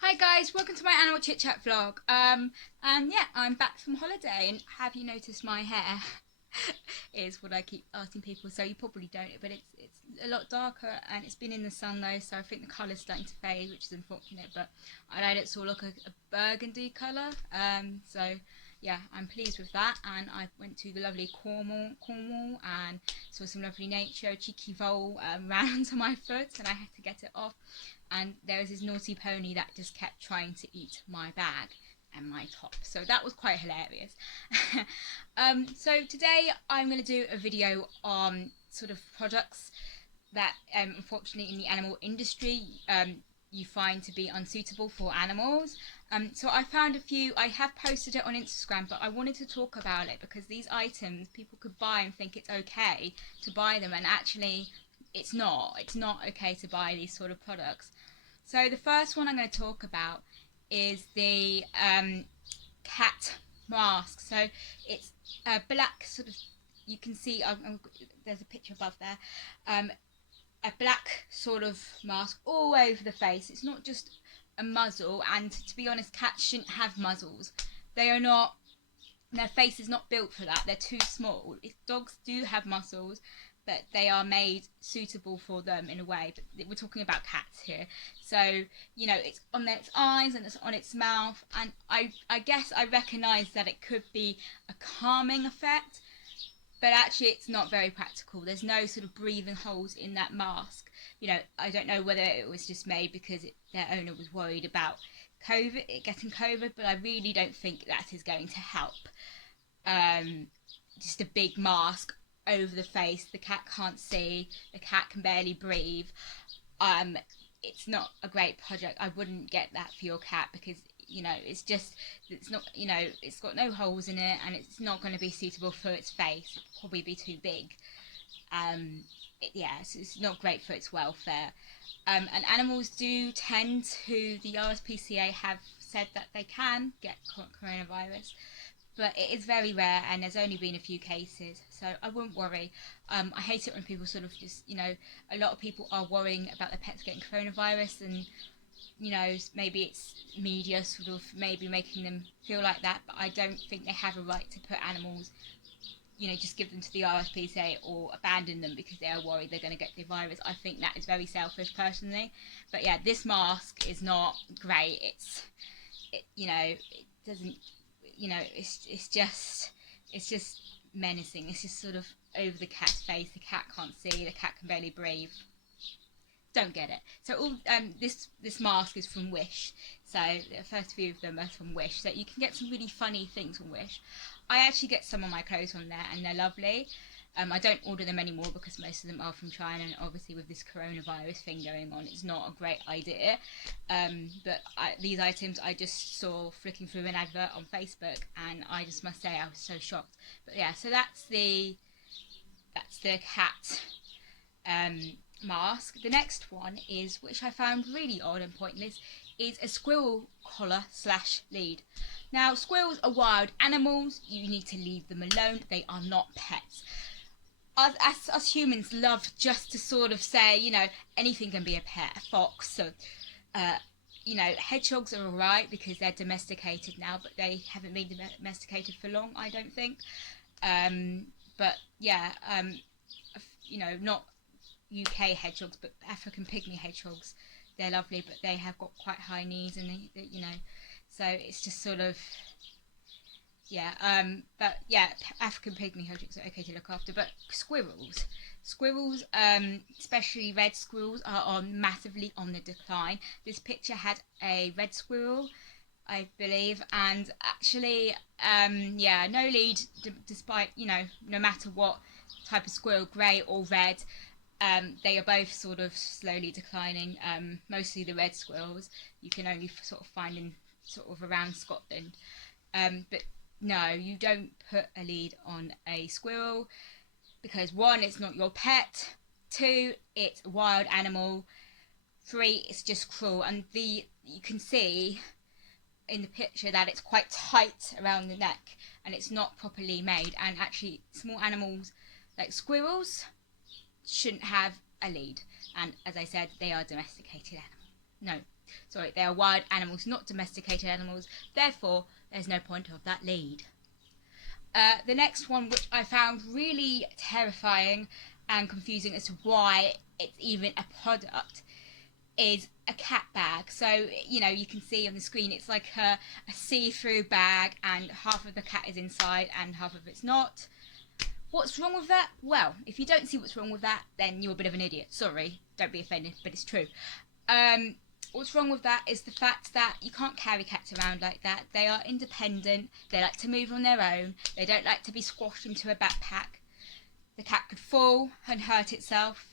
Hi guys, welcome to my animal chit chat vlog. And yeah, I'm back from holiday, and have you noticed my hair? Is what I keep asking people. So you probably don't, but it's a lot darker, and it's been in the sun though, so I think the colour's starting to fade, which is unfortunate. But I let it sort of look a burgundy colour. So yeah, I'm pleased with that. And I went to the lovely Cornwall, and saw some lovely nature. A cheeky vole ran onto my foot, and I had to get it off. And there was this naughty pony that just kept trying to eat my bag and my top, so that was quite hilarious. So today I'm going to do a video on sort of products that unfortunately in the animal industry you find to be unsuitable for animals. So I found a few. I have posted it on Instagram, but I wanted to talk about it because these items people could buy and think it's okay to buy them, and actually it's not. It's not okay to buy these sort of products. So the first one I'm going to talk about is the cat mask. So it's a black sort of, you can see, there's a picture above there, a black sort of mask all over the face. It's not just a muzzle, and to be honest, cats shouldn't have muzzles. They are not, their face is not built for that. They're too small. Dogs do have muscles, but they are made suitable for them in a way. But we're talking about cats here. So, you know, it's on its eyes and it's on its mouth. And I guess I recognise that it could be a calming effect, but actually it's not very practical. There's no sort of breathing holes in that mask. You know, I don't know whether it was just made because their owner was worried about getting COVID, but I really don't think that is going to help. Just a big mask over the face. The cat can't see. The cat can barely breathe. It's not a great project. I wouldn't get that for your cat because it's not, it's got no holes in it, and it's not going to be suitable for its face. It'd probably be too big. It's not great for its welfare. And animals do tend to, the RSPCA have said that they can get coronavirus, but it is very rare, and there's only been a few cases, so I wouldn't worry. I hate it when people sort of just, a lot of people are worrying about their pets getting coronavirus, and maybe it's media sort of maybe making them feel like that, but I don't think they have a right to put animals, just give them to the RSPCA or abandon them because they are worried they're going to get the virus. I think that is very selfish personally. But yeah, this mask is not great. It doesn't, it's just menacing. It's just sort of over the cat's face. The cat can't see. The cat can barely breathe. Don't get it. So all this mask is from Wish. So the first few of them are from Wish. So you can get some really funny things from Wish. I actually get some of my clothes from there, and they're lovely. I don't order them anymore because most of them are from China, and obviously with this coronavirus thing going on, it's not a great idea. But these items I just saw flicking through an advert on Facebook, and I just must say I was so shocked. But yeah, so that's the cat mask. The next one is, which I found really odd and pointless, is a squirrel collar / lead. Now, squirrels are wild animals. You need to leave them alone. They are not pets. Us humans love just to sort of say, anything can be a pet. A fox, so, hedgehogs are alright because they're domesticated now, but they haven't been domesticated for long, I don't think. But yeah, not UK hedgehogs, but African pygmy hedgehogs. They're lovely, but they have got quite high knees, and so it's just sort of, but yeah, African pygmy hedgehogs are okay to look after. But squirrels, especially red squirrels, are massively on the decline. This picture had a red squirrel, I believe, and actually, no lead, despite, no matter what type of squirrel, grey or red. They are both sort of slowly declining. Mostly the red squirrels you can only sort of find in sort of around Scotland. But no, you don't put a lead on a squirrel because 1, it's not your pet. 2, it's a wild animal. 3, it's just cruel. And you can see in the picture that it's quite tight around the neck, and it's not properly made. And actually, small animals like squirrels shouldn't have a lead, and as I said, they are domesticated animals. No, they are wild animals, not domesticated animals. Therefore, there's no point of that lead. The next one, which I found really terrifying and confusing as to why it's even a product, is a cat bag. So, you can see on the screen it's like a see-through bag, and half of the cat is inside and half of it's not. What's wrong with that? Well, if you don't see what's wrong with that, then you're a bit of an idiot. Sorry, don't be offended, but it's true. What's wrong with that is the fact that you can't carry cats around like that. They are independent. They like to move on their own. They don't like to be squashed into a backpack. The cat could fall and hurt itself.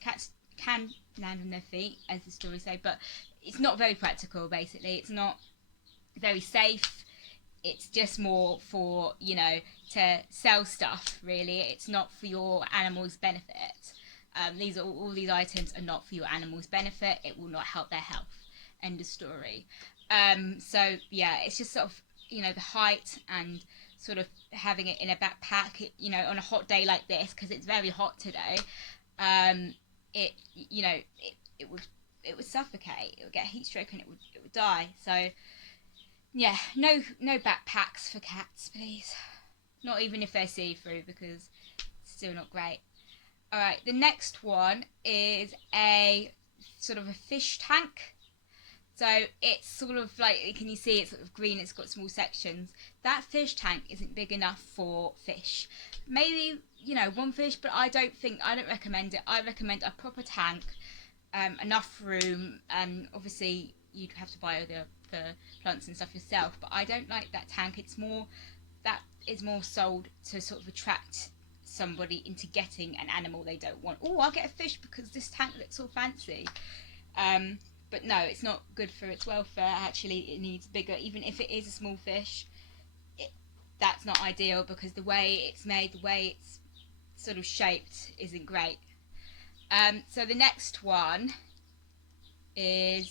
Cats can land on their feet, as the stories say, but it's not very practical, basically. It's not very safe. It's just more for, to sell stuff, really. It's not for your animal's benefit. All these items are not for your animal's benefit. It will not help their health. End of story. So yeah, it's just sort of, the height and sort of having it in a backpack, on a hot day like this, because it's very hot today, it would suffocate. It would get heat stroke and it would die. So yeah, no backpacks for cats, please. Not even if they're see-through, because it's still not great. Alright, the next one is a sort of a fish tank. So it's sort of like, can you see it's sort of green, it's got small sections. That fish tank isn't big enough for fish. Maybe, one fish, but I don't recommend it. I recommend a proper tank, enough room, and obviously you'd have to buy the plants and stuff yourself, but I don't like that tank. That is more sold to sort of attract somebody into getting an animal they don't want. Oh, I'll get a fish because this tank looks all fancy. But no, it's not good for its welfare. Actually, it needs bigger. Even if it is a small fish, that's not ideal, because the way it's made, the way it's sort of shaped, isn't great. So the next one I'd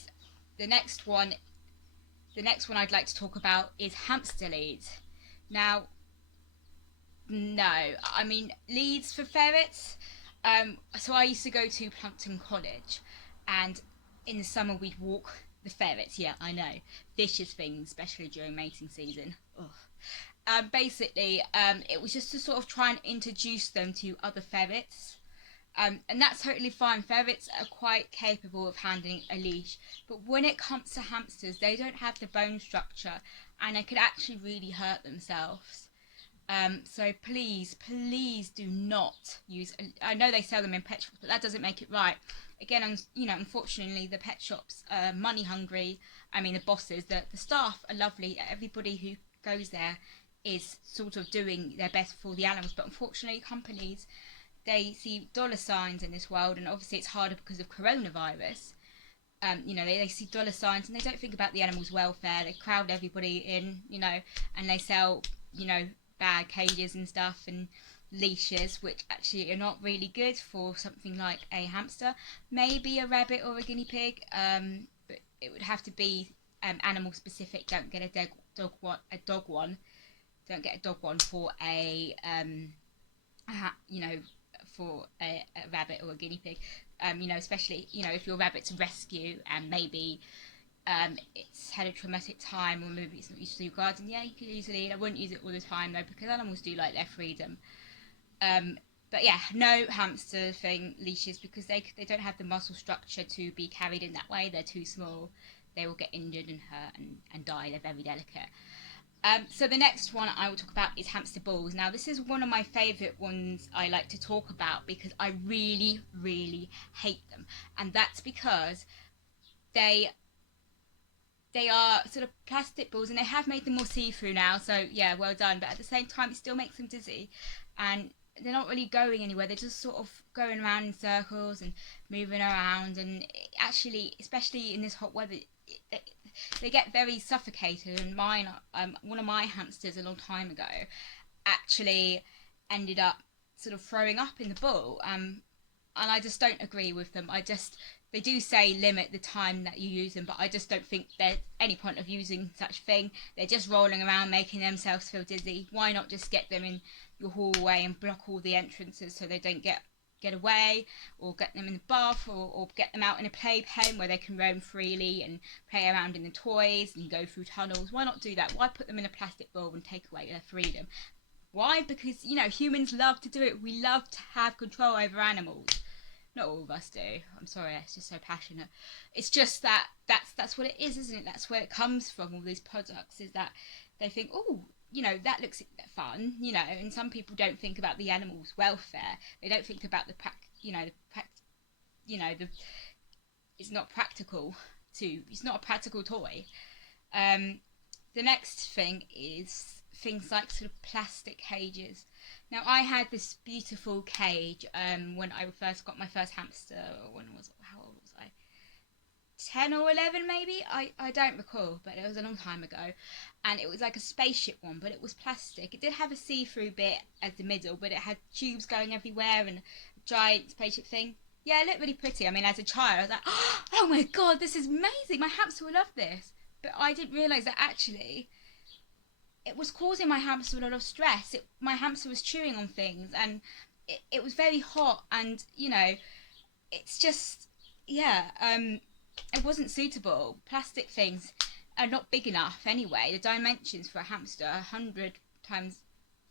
like to talk about is hamster leads. Now, no, I mean, leads for ferrets. So I used to go to Plumpton College, and in the summer we'd walk the ferrets. Yeah, I know, vicious things, especially during mating season. Basically, it was just to sort of try and introduce them to other ferrets. And that's totally fine. Ferrets are quite capable of handling a leash, but when it comes to hamsters, they don't have the bone structure, and they could actually really hurt themselves. So please do not use. I know they sell them in pet shops, but that doesn't make it right. Again, unfortunately, the pet shops are money hungry. I mean, the bosses, the staff are lovely. Everybody who goes there is sort of doing their best for the animals, but unfortunately, companies, they see dollar signs in this world, and obviously it's harder because of coronavirus. They see dollar signs and they don't think about the animals' welfare. They crowd everybody in, and they sell, bad cages and stuff and leashes, which actually are not really good for something like a hamster. Maybe a rabbit or a guinea pig, but it would have to be animal specific. Don't get a dog one. Don't get a dog one for a for a rabbit or a guinea pig. Especially if your rabbit's a rescue and maybe it's had a traumatic time, or maybe it's not used to your garden. Yeah, you could use a lead. I wouldn't use it all the time though, because animals do like their freedom. But yeah, no hamster leashes, because they don't have the muscle structure to be carried in that way. They're too small. They will get injured and hurt and die. They're very delicate. So the next one I will talk about is hamster balls. Now, this is one of my favourite ones I like to talk about, because I really, really hate them. And that's because they are sort of plastic balls, and they have made them more see-through now, so yeah, well done. But at the same time, it still makes them dizzy, and they're not really going anywhere. They're just sort of going around in circles and moving around, and actually, especially in this hot weather, they get very suffocated. And one of my hamsters a long time ago actually ended up sort of throwing up in the ball, and I just don't agree with them. They do say limit the time that you use them, but I just don't think there's any point of using such thing. They're just rolling around, making themselves feel dizzy. Why not just get them in your hallway and block all the entrances so they don't get get away, or get them in the bath, or get them out in a playpen where they can roam freely and play around in the toys and go through tunnels. Why not do that? Why put them in a plastic bowl and take away their freedom? Why? Because, you know, humans love to do it. We love to have control over animals. Not all of us do. I'm sorry, it's just so passionate. It's just that's what it is, isn't it? That's where it comes from, all these products, is that they think, oh, you know, that looks fun, you know, and some people don't think about the animal's welfare. They don't think about it's not practical it's not a practical toy. The next thing is things like sort of plastic cages. Now, I had this beautiful cage when I first got my first hamster. How old was I? 10 or 11 maybe? I don't recall, but it was a long time ago. And it was like a spaceship one, but it was plastic. It did have a see-through bit at the middle, but it had tubes going everywhere and a giant spaceship thing. Yeah, it looked really pretty. I mean, as a child, I was like, oh my god, this is amazing. My hamster will love this. But I didn't realise that actually it was causing my hamster a lot of stress. My hamster was chewing on things, and it was very hot, and, you know, it's just, yeah, it wasn't suitable. Plastic things are not big enough anyway. The dimensions for a hamster are 100 times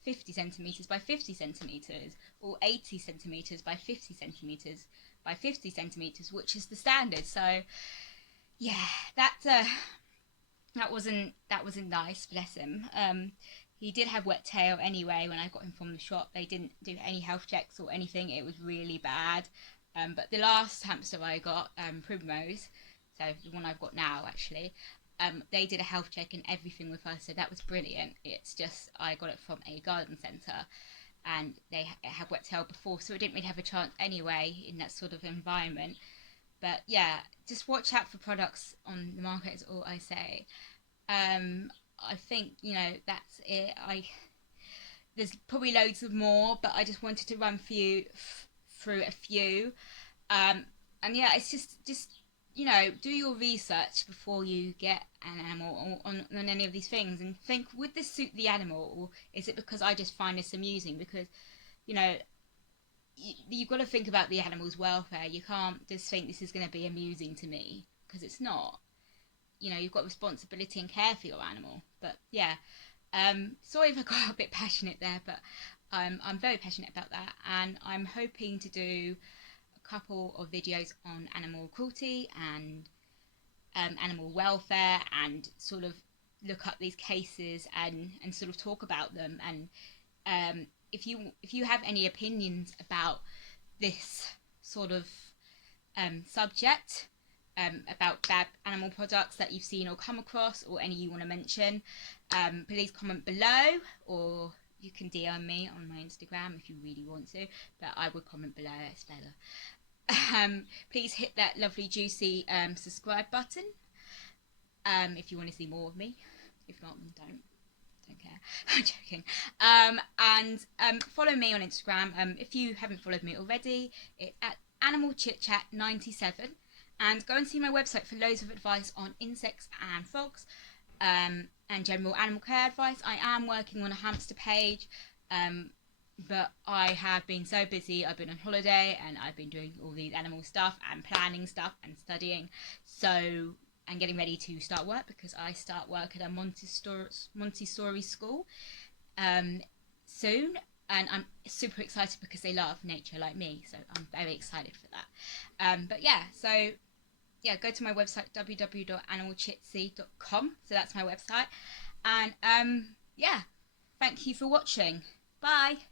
50 centimetres by 50 centimetres, or 80 centimetres by 50 centimetres by 50 centimetres, which is the standard. So, yeah, that wasn't nice, bless him. He did have wet tail anyway when I got him from the shop. They didn't do any health checks or anything. It was really bad. But the last hamster I got, Primrose, so the one I've got now actually, they did a health check and everything with her, so that was brilliant. It's just I got it from a garden centre, and it had wet tail before, so it didn't really have a chance anyway in that sort of environment. But yeah, just watch out for products on the market is all I say. I think, you know, that's it. There's probably loads of more, but I just wanted to run through a few. And yeah, it's just you know, do your research before you get an animal on any of these things, and think, would this suit the animal, or is it because I just find this amusing? Because, you know, you've got to think about the animal's welfare. You can't just think this is going to be amusing to me, because it's not. You know, you've got responsibility and care for your animal. But yeah, sorry if I got a bit passionate there, but I'm very passionate about that, and I'm hoping to do a couple of videos on animal cruelty and animal welfare, and sort of look up these cases and sort of talk about them. And if you have any opinions about this sort of subject, about bad animal products that you've seen or come across, or any you want to mention, please comment below, or you can DM me on my Instagram if you really want to, but I would comment below, it's better. Please hit that lovely juicy subscribe button if you want to see more of me. If not, then don't care. I'm joking. And follow me on Instagram. If you haven't followed me already, it's at Animal Chit Chat 97. And go and see my website for loads of advice on insects and frogs, and general animal care advice. I am working on a hamster page, but I have been so busy. I've been on holiday, and I've been doing all these animal stuff and planning stuff and studying, so, and getting ready to start work, because I start work at a Montessori school soon, and I'm super excited because they love nature like me, so I'm very excited for that. But yeah, so yeah, go to my website, www.animalchitsy.com. So that's my website. And yeah, thank you for watching. Bye.